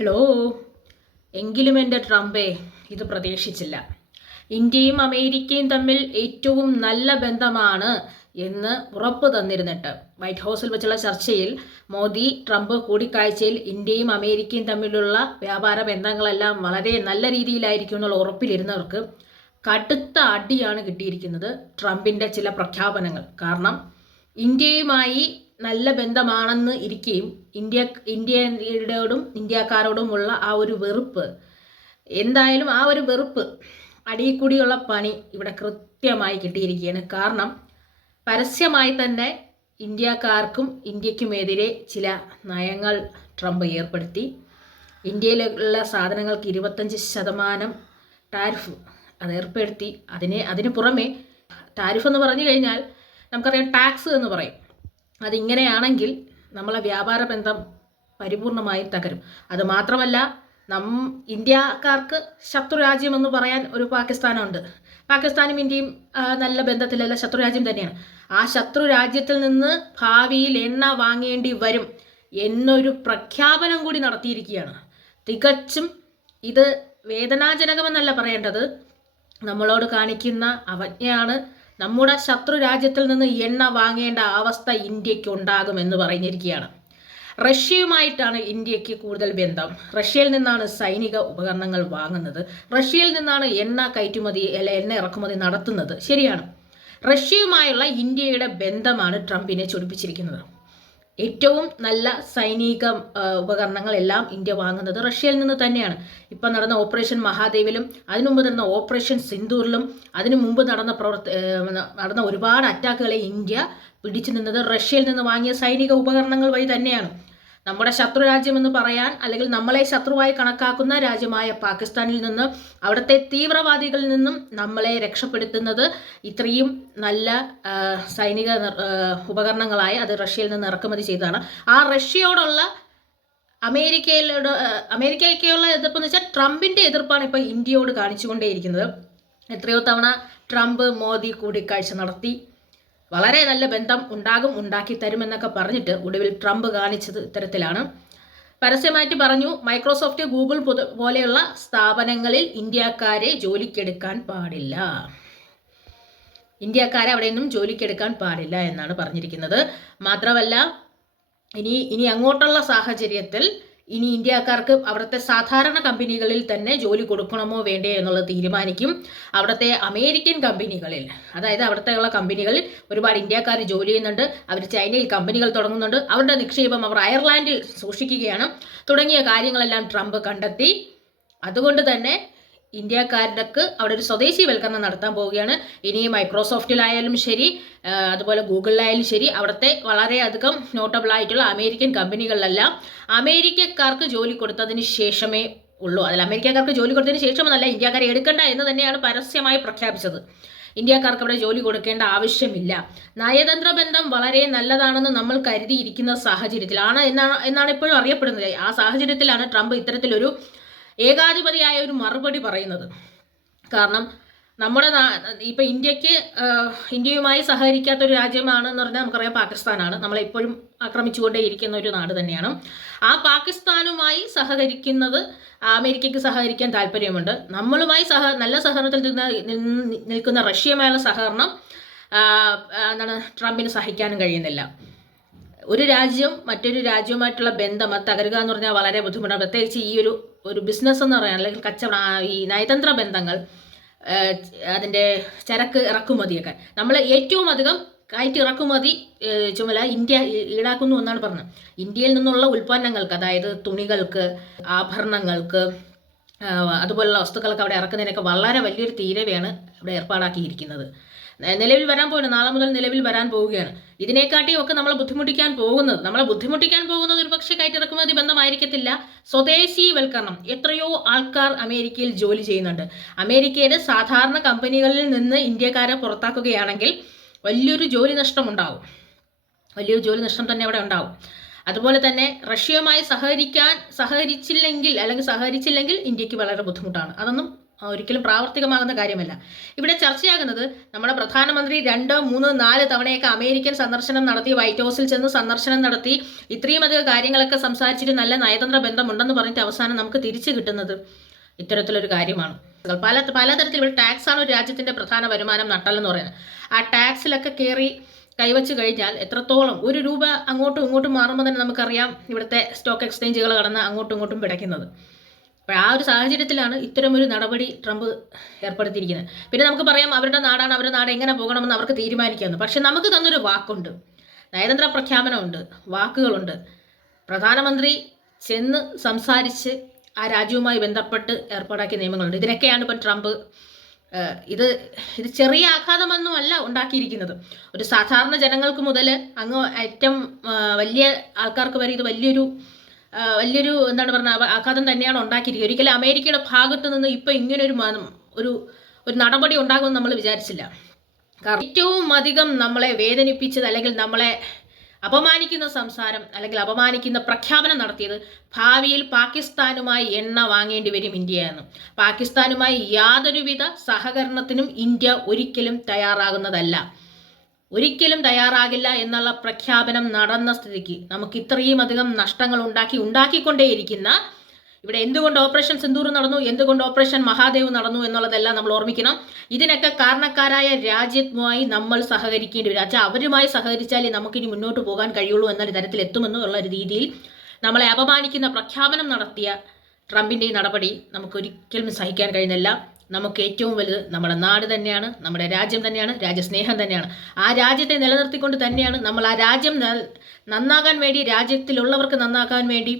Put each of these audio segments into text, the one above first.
Hello എങ്കിലും എന്റെ ട്രംപേ ഇത് പ്രതീക്ഷിച്ചില്ല. ഇന്ത്യയും അമേരിക്കയും തമ്മിൽ ഏറ്റവും നല്ല ബന്ധമാണ് എന്ന് ഉറപ്പ് തന്നിരുന്നിട്ട്. വൈറ്റ് ഹൗസിൽ വെച്ചുള്ള ചർച്ചയിൽ മോദി ട്രംപ് കൂടിക്കാഴ്ചയിൽ ഇന്ത്യയും അമേരിക്കയും തമ്മിലുള്ള വ്യാപാര ബന്ധങ്ങളെല്ലാം വളരെ നല്ല രീതിയിലായിരിക്കും എന്നുള്ള ഉറപ്പിലിരുന്നവർക്ക് കടുത്ത അടിയാണ് കിട്ടിയിരിക്കുന്നത് ട്രംപിന്റെ ചില പ്രഖ്യാപനങ്ങൾ. കാരണം ഇന്ത്യയുമായി നല്ല ബന്ധമാണെന്ന് ഇരിക്കുകയും ഇന്ത്യ ഇന്ത്യയോടും ഇന്ത്യക്കാരോടുമുള്ള ആ ഒരു വെറുപ്പ്. എന്തായാലും ആ ഒരു വെറുപ്പ് അടിയിൽ കൂടിയുള്ള പണി ഇവിടെ കൃത്യമായി കിട്ടിയിരിക്കുകയാണ്. കാരണം പരസ്യമായി തന്നെ ഇന്ത്യക്കാർക്കും ഇന്ത്യക്കുമെതിരെ ചില നയങ്ങൾ ട്രംപ് ഏർപ്പെടുത്തി. ഇന്ത്യയിലുള്ള സാധനങ്ങൾക്ക് ഇരുപത്തഞ്ച് ശതമാനം ടാരിഫ് അത് ഏർപ്പെടുത്തി. അതിനെ അതിന് പുറമെ ടാരിഫ് എന്ന് പറഞ്ഞു കഴിഞ്ഞാൽ നമുക്കറിയാം ടാക്സ് എന്ന് പറയും. അതിങ്ങനെയാണെങ്കിൽ നമ്മളെ വ്യാപാര ബന്ധം പരിപൂർണമായി തകരും. അത് മാത്രമല്ല നം ഇന്ത്യക്കാർക്ക് ശത്രു രാജ്യം എന്ന് പറയാൻ ഒരു പാകിസ്ഥാനുണ്ട്. പാകിസ്ഥാനും ഇന്ത്യയും നല്ല ബന്ധത്തിലല്ല ശത്രു രാജ്യം തന്നെയാണ്. ആ ശത്രു രാജ്യത്തിൽ നിന്ന് ഭാവിയിൽ എണ്ണ വാങ്ങേണ്ടി വരും എന്നൊരു പ്രഖ്യാപനം കൂടി നടത്തിയിരിക്കുകയാണ്. തികച്ചും ഇത് വേദനാജനകമെന്നല്ല പറയേണ്ടത്. നമ്മളോട് കാണിക്കുന്ന അവജ്ഞയാണ് നമ്മുടെ ശത്രു രാജ്യത്തിൽ നിന്ന് എണ്ണ വാങ്ങേണ്ട അവസ്ഥ ഇന്ത്യയ്ക്ക് ഉണ്ടാകുമെന്ന് പറഞ്ഞിരിക്കുകയാണ്. റഷ്യയുമായിട്ടാണ് ഇന്ത്യയ്ക്ക് കൂടുതൽ ബന്ധം. റഷ്യയിൽ നിന്നാണ് സൈനിക ഉപകരണങ്ങൾ വാങ്ങുന്നത്. റഷ്യയിൽ നിന്നാണ് എണ്ണ കയറ്റുമതി അല്ല എണ്ണ ഇറക്കുമതി നടത്തുന്നത്. ശരിയാണ്. റഷ്യയുമായുള്ള ഇന്ത്യയുടെ ബന്ധമാണ് ട്രംപിനെ ചൊടിപ്പിച്ചിരിക്കുന്നത്. ഏറ്റവും നല്ല സൈനിക ഉപകരണങ്ങളെല്ലാം ഇന്ത്യ വാങ്ങുന്നത് റഷ്യയിൽ നിന്ന് തന്നെയാണ്. ഇപ്പം നടന്ന ഓപ്പറേഷൻ മഹാദേവിലും അതിനുമുമ്പ് നടന്ന ഓപ്പറേഷൻ സിന്ദൂറിലും അതിനു മുമ്പ് നടന്ന പ്രവർത്തി നടന്ന ഒരുപാട് അറ്റാക്കുകളെ ഇന്ത്യ പിടിച്ചു നിന്നത് റഷ്യയിൽ നിന്ന് വാങ്ങിയ സൈനിക ഉപകരണങ്ങൾ വഴി തന്നെയാണ്. നമ്മുടെ ശത്രു രാജ്യമെന്ന് പറയാൻ അല്ലെങ്കിൽ നമ്മളെ ശത്രുവായി കണക്കാക്കുന്ന രാജ്യമായ പാകിസ്ഥാനിൽ നിന്ന് അവിടുത്തെ തീവ്രവാദികളിൽ നിന്നും നമ്മളെ രക്ഷപ്പെടുത്തുന്നത് ഇത്രയും നല്ല സൈനിക ഉപകരണങ്ങളായി അത് റഷ്യയിൽ നിന്ന് ഇറക്കുമതി ചെയ്തതാണ്. ആ റഷ്യയോടുള്ള അമേരിക്കയിലോട് അമേരിക്കയ്ക്കുള്ള എതിർപ്പെന്ന് വെച്ചാൽ ട്രംപിന്റെ എതിർപ്പാണ് ഇപ്പോൾ ഇന്ത്യയോട് കാണിച്ചുകൊണ്ടേയിരിക്കുന്നത്. എത്രയോ തവണ ട്രംപ് മോദി കൂടിക്കാഴ്ച നടത്തി. വളരെ നല്ല ബന്ധം ഉണ്ടാകും ഉണ്ടാക്കി തരുമെന്നൊക്കെ പറഞ്ഞിട്ട് ഒടുവിൽ ട്രംപ് കാണിച്ചത് ഇത്തരത്തിലാണ്. പരസ്യമായിട്ട് പറഞ്ഞു മൈക്രോസോഫ്റ്റ് ഗൂഗിൾ പോലെയുള്ള സ്ഥാപനങ്ങളിൽ ഇന്ത്യക്കാരെ ജോലിക്കെടുക്കാൻ പാടില്ല. ഇന്ത്യക്കാരെ അവിടെയൊന്നും ജോലിക്കെടുക്കാൻ പാടില്ല എന്നാണ് പറഞ്ഞിരിക്കുന്നത്. മാത്രമല്ല ഇനി ഇനി അങ്ങോട്ടുള്ള സാഹചര്യത്തിൽ ഇനി ഇന്ത്യക്കാർക്ക് അവിടുത്തെ സാധാരണ കമ്പനികളിൽ തന്നെ ജോലി കൊടുക്കണമോ വേണ്ടേ എന്നുള്ളത് തീരുമാനിക്കും. അവിടുത്തെ അമേരിക്കൻ കമ്പനികളിൽ അതായത് അവിടുത്തെയുള്ള കമ്പനികളിൽ ഒരുപാട് ഇന്ത്യക്കാർ ജോലി ചെയ്യുന്നുണ്ട്. അവർ ചൈനയിൽ കമ്പനികൾ തുടങ്ങുന്നുണ്ട്. അവരുടെ നിക്ഷേപം അവർ അയർലാൻഡിൽ സൂക്ഷിക്കുകയാണ്. തുടങ്ങിയ കാര്യങ്ങളെല്ലാം ട്രംപ് കണ്ടെത്തി. അതുകൊണ്ട് തന്നെ ഇന്ത്യക്കാർക്ക് അവിടെ ഒരു സ്വദേശി സ്വദേശീവൽക്കരണം നടത്താൻ പോവുകയാണ്. ഇനി മൈക്രോസോഫ്റ്റിലായാലും ശരി അതുപോലെ ഗൂഗിളിലായാലും ശരി അവിടുത്തെ വളരെയധികം നോട്ടബിൾ ആയിട്ടുള്ള അമേരിക്കൻ കമ്പനികളിലെല്ലാം അമേരിക്കക്കാർക്ക് ജോലി കൊടുത്തതിന് ശേഷമേ ഉള്ളൂ. അതിൽ അമേരിക്കക്കാർക്ക് ജോലി കൊടുത്തതിന് ശേഷമെന്നല്ല ഇന്ത്യക്കാരെ എടുക്കണ്ട എന്ന് തന്നെയാണ് പരസ്യമായി പ്രഖ്യാപിച്ചത്. ഇന്ത്യക്കാർക്ക് അവിടെ ജോലി കൊടുക്കേണ്ട ആവശ്യമില്ല. നയതന്ത്ര ബന്ധം വളരെ നല്ലതാണെന്ന് നമ്മൾ കരുതിയിരിക്കുന്ന സാഹചര്യത്തിലാണ് എന്നാണ് എന്നാണ് ഇപ്പോഴും അറിയപ്പെടുന്നത്. ആ സാഹചര്യത്തിലാണ് ട്രംപ് ഇത്തരത്തിലൊരു ഏകാധിപതിയായ ഒരു മറുപടി പറയുന്നത്. കാരണം നമ്മുടെ ഇപ്പം ഇന്ത്യയ്ക്ക് ഇന്ത്യയുമായി സഹകരിക്കാത്ത ഒരു രാജ്യമാണെന്ന് പറഞ്ഞാൽ നമുക്കറിയാം പാകിസ്ഥാനാണ്. നമ്മളെ ഇപ്പോഴും ആക്രമിച്ചുകൊണ്ടേ ഇരിക്കുന്ന ഒരു നാട് തന്നെയാണ്. ആ പാകിസ്ഥാനുമായി സഹകരിക്കുന്നത് അമേരിക്കയ്ക്ക് സഹകരിക്കാൻ താല്പര്യമുണ്ട്. നമ്മളുമായി സഹ നല്ല സഹകരണത്തിൽ നിന്ന് നിൽക്കുന്ന റഷ്യയുമായുള്ള സഹകരണം എന്താണ് ട്രംപിന് സഹിക്കാനും കഴിയുന്നില്ല. ഒരു രാജ്യം മറ്റൊരു രാജ്യവുമായിട്ടുള്ള ബന്ധം അത് തകരുക എന്ന് പറഞ്ഞാൽ വളരെ ബുദ്ധിമുട്ടാണ്. പ്രത്യേകിച്ച് ഈ ഒരു ഒരു ബിസിനസ് എന്ന് പറയാൻ അല്ലെങ്കിൽ കച്ചവടം ഈ നയതന്ത്ര ബന്ധങ്ങൾ അതിന്റെ ചരക്ക് ഇറക്കുമതിയൊക്കെ. നമ്മൾ ഏറ്റവും അധികം കയറ്റി ഇറക്കുമതി ചുമല ഇന്ത്യ ഈടാക്കുന്നു എന്നാണ് പറഞ്ഞത്. ഇന്ത്യയിൽ നിന്നുള്ള ഉൽപ്പന്നങ്ങൾക്ക് അതായത് തുണികൾക്ക് ആഭരണങ്ങൾക്ക് അതുപോലുള്ള വസ്തുക്കളൊക്കെ അവിടെ ഇറക്കുന്നതിനൊക്കെ വളരെ വലിയൊരു തീരവയാണ് ഇവിടെ ഏർപ്പാടാക്കിയിരിക്കുന്നത്. നിലവിൽ വരാൻ പോകുന്നത് നാളെ മുതൽ നിലവിൽ വരാൻ പോവുകയാണ്. ഇതിനെക്കാട്ടിയും ഒക്കെ നമ്മളെ ബുദ്ധിമുട്ടിക്കാൻ പോകുന്നത്. നമ്മളെ ബുദ്ധിമുട്ടിക്കാൻ പോകുന്നത് ഒരു പക്ഷേ കയറ്റിറക്കുമതി ബന്ധമായിരിക്കത്തില്ല. സ്വദേശീവൽക്കരണം എത്രയോ ആൾക്കാർ അമേരിക്കയിൽ ജോലി ചെയ്യുന്നുണ്ട്. അമേരിക്കയുടെ സാധാരണ കമ്പനികളിൽ നിന്ന് ഇന്ത്യക്കാരെ പുറത്താക്കുകയാണെങ്കിൽ വലിയൊരു ജോലി നഷ്ടം ഉണ്ടാവും. വലിയൊരു ജോലി നഷ്ടം തന്നെ അവിടെ ഉണ്ടാവും. അതുപോലെ തന്നെ റഷ്യയുമായി സഹകരിക്കാൻ സഹകരിച്ചില്ലെങ്കിൽ അല്ലെങ്കിൽ സഹകരിച്ചില്ലെങ്കിൽ ഇന്ത്യയ്ക്ക് വളരെ ബുദ്ധിമുട്ടാണ്. അതൊന്നും ഒരിക്കലും പ്രാവർത്തികമാകുന്ന കാര്യമല്ല. ഇവിടെ ചർച്ചയാകുന്നത് നമ്മുടെ പ്രധാനമന്ത്രി രണ്ട് മൂന്ന് നാല് തവണയൊക്കെ അമേരിക്കൻ സന്ദർശനം നടത്തി വൈറ്റ് ഹൗസിൽ ചെന്ന് സന്ദർശനം നടത്തി ഇത്രയും അധികം കാര്യങ്ങളൊക്കെ സംസാരിച്ചിട്ട് നല്ല നയതന്ത്ര ബന്ധമുണ്ടെന്ന് പറഞ്ഞിട്ട് അവസാനം നമുക്ക് തിരിച്ചു കിട്ടുന്നത് ഇത്തരത്തിലൊരു കാര്യമാണ്. പല പലതരത്തിൽ ഇവിടെ ടാക്സ് ആണ് ഒരു രാജ്യത്തിന്റെ പ്രധാന വരുമാനം നട്ടലെന്ന് പറയുന്നത്. ആ ടാക്സിലൊക്കെ കയറി കൈവച്ച് കഴിഞ്ഞാൽ എത്രത്തോളം ഒരു രൂപ അങ്ങോട്ടും ഇങ്ങോട്ടും മാറുമ്പോൾ തന്നെ നമുക്കറിയാം ഇവിടുത്തെ സ്റ്റോക്ക് എക്സ്ചേഞ്ചുകൾ കടന്ന് അങ്ങോട്ടും ഇങ്ങോട്ടും പിടയ്ക്കുന്നത്. അപ്പോൾ ആ ഒരു സാഹചര്യത്തിലാണ് ഇത്തരമൊരു നടപടി ട്രംപ് ഏർപ്പെടുത്തിയിരിക്കുന്നത്. പിന്നെ നമുക്ക് പറയാം അവരുടെ നാടാണ് അവരുടെ നാട് എങ്ങനെ പോകണമെന്ന് അവർക്ക് തീരുമാനിക്കാമെന്ന് പക്ഷെ നമുക്ക് തന്നൊരു വാക്കുണ്ട്. നയതന്ത്ര പ്രഖ്യാപനമുണ്ട് വാക്കുകളുണ്ട്. പ്രധാനമന്ത്രി ചെന്ന് സംസാരിച്ച് ആ രാജ്യവുമായി ബന്ധപ്പെട്ട് ഏർപ്പാടാക്കിയ നിയമങ്ങളുണ്ട്. ഇതിനൊക്കെയാണ് ഇപ്പം ട്രംപ് ഇത് ഇത് ചെറിയ ആഘാതമൊന്നും അല്ല ഉണ്ടാക്കിയിരിക്കുന്നത്. ഒരു സാധാരണ ജനങ്ങൾക്ക് മുതൽ അങ്ങ് ഏറ്റവും വലിയ ആൾക്കാർക്ക് വരെ ഇത് വലിയൊരു വലിയൊരു എന്താണ് പറഞ്ഞത് ആഘാതം തന്നെയാണ് ഉണ്ടാക്കിയിരിക്കുന്നത്. ഒരിക്കലും അമേരിക്കയുടെ ഭാഗത്ത് നിന്ന് ഇപ്പം ഇങ്ങനെ ഒരു ഒരു നടപടി ഉണ്ടാകുമെന്ന് നമ്മൾ വിചാരിച്ചില്ല. ഏറ്റവും അധികം നമ്മളെ വേദനിപ്പിച്ചത് അല്ലെങ്കിൽ നമ്മളെ അപമാനിക്കുന്ന സംസാരം അല്ലെങ്കിൽ അപമാനിക്കുന്ന പ്രഖ്യാപനം നടത്തിയത് ഭാവിയിൽ പാകിസ്ഥാനുമായി എണ്ണ വാങ്ങേണ്ടി വരും ഇന്ത്യ എന്ന് പാകിസ്ഥാനുമായി യാതൊരുവിധ സഹകരണത്തിനും ഇന്ത്യ ഒരിക്കലും തയ്യാറാകുന്നതല്ല. ഒരിക്കലും തയ്യാറാകില്ല എന്നുള്ള പ്രഖ്യാപനം നടന്ന സ്ഥിതിക്ക് നമുക്ക് ഇത്രയും അധികം നഷ്ടങ്ങൾ ഉണ്ടാക്കി ഉണ്ടാക്കിക്കൊണ്ടേയിരിക്കുന്ന ഇവിടെ എന്തുകൊണ്ട് ഓപ്പറേഷൻ സിന്ദൂർ നടന്നു? എന്തുകൊണ്ട് ഓപ്പറേഷൻ മഹാദേവ് നടന്നു എന്നുള്ളതെല്ലാം നമ്മൾ ഓർമ്മിക്കണം. ഇതിനൊക്കെ കാരണക്കാരായ രാജ്യവുമായി നമ്മൾ സഹകരിക്കേണ്ടി വരും. അച്ഛാ അവരുമായി സഹകരിച്ചാലേ നമുക്കിനി മുന്നോട്ട് പോകാൻ കഴിയുള്ളൂ എന്നൊരു തരത്തിൽ എത്തുമെന്നുള്ള ഒരു രീതിയിൽ നമ്മളെ അപമാനിക്കുന്ന പ്രഖ്യാപനം നടത്തിയ ട്രംപിന്റെ ഈ നടപടി നമുക്കൊരിക്കലും സഹിക്കാൻ കഴിയുന്നില്ല. നമുക്ക് ഏറ്റവും വലുത് നമ്മുടെ നാട് തന്നെയാണ് നമ്മുടെ രാജ്യം തന്നെയാണ് രാജ്യസ്നേഹം തന്നെയാണ്. ആ രാജ്യത്തെ നിലനിർത്തിക്കൊണ്ട് തന്നെയാണ് നമ്മൾ ആ രാജ്യം നന്നാകാൻ വേണ്ടി രാജ്യത്തിലുള്ളവർക്ക് നന്നാക്കാൻ വേണ്ടി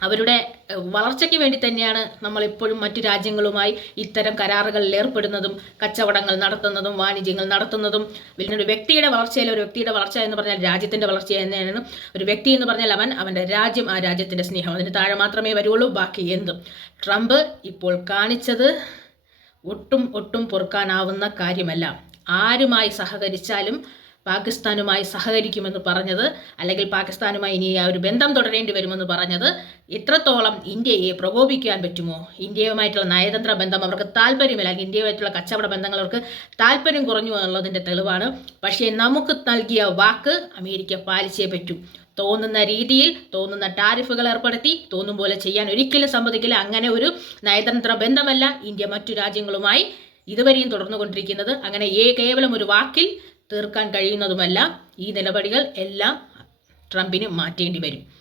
അവരുടെ വളർച്ചയ്ക്ക് വേണ്ടി തന്നെയാണ് നമ്മൾ ഇപ്പോഴും മറ്റു രാജ്യങ്ങളുമായി ഇത്തരം കരാറുകളിൽ ഏർപ്പെടുന്നതും കച്ചവടങ്ങൾ നടത്തുന്നതും വാണിജ്യങ്ങൾ നടത്തുന്നതും. ഒരു വ്യക്തിയുടെ വളർച്ചയിൽ ഒരു വ്യക്തിയുടെ വളർച്ച എന്ന് പറഞ്ഞാൽ രാജ്യത്തിന്റെ വളർച്ച തന്നെയാണ്. ഒരു വ്യക്തി എന്ന് പറഞ്ഞാൽ അവൻ അവന്റെ രാജ്യം ആ രാജ്യത്തിന്റെ സ്നേഹം. അതിന് താഴെ മാത്രമേ വരുള്ളൂ ബാക്കി എന്തും. ട്രംപ് ഇപ്പോൾ കാണിച്ചത് ഒട്ടും ഒട്ടും പൊറുക്കാനാവുന്ന കാര്യമല്ല. ആരുമായി സഹകരിച്ചാലും പാകിസ്ഥാനുമായി സഹകരിക്കുമെന്ന് പറഞ്ഞത് അല്ലെങ്കിൽ പാകിസ്ഥാനുമായി ഇനി ആ ഒരു ബന്ധം തുടരേണ്ടി വരുമെന്ന് പറഞ്ഞത് ഇത്രത്തോളം ഇന്ത്യയെ പ്രകോപിക്കാൻ പറ്റുമോ? ഇന്ത്യയുമായിട്ടുള്ള നയതന്ത്ര ബന്ധം അവർക്ക് താല്പര്യമില്ല അല്ലെങ്കിൽ ഇന്ത്യയുമായിട്ടുള്ള കച്ചവട ബന്ധങ്ങൾ അവർക്ക് താല്പര്യം കുറഞ്ഞു എന്നുള്ളതിന്റെ തെളിവാണ്. പക്ഷേ നമുക്ക് നൽകിയ വാക്ക് അമേരിക്ക പാലിച്ചേ പറ്റൂ. തോന്നുന്ന രീതിയിൽ തോന്നുന്ന ടാരിഫുകൾ ഏർപ്പെടുത്തി തോന്നും പോലെ ചെയ്യാൻ ഒരിക്കലും സമ്മതിക്കില്ല. അങ്ങനെ ഒരു നയതന്ത്ര ബന്ധമല്ല ഇന്ത്യ മറ്റു രാജ്യങ്ങളുമായി ഇതുവരെയും തുടർന്നുകൊണ്ടിരിക്കുന്നത്. അങ്ങനെ ഏ കേവലം ഒരു വാക്കിൽ തീർക്കാൻ കഴിയുന്നതുമല്ല. ഈ നിലപടികൾ എല്ലാം ട്രംപിന് മാറ്റേണ്ടി വരും.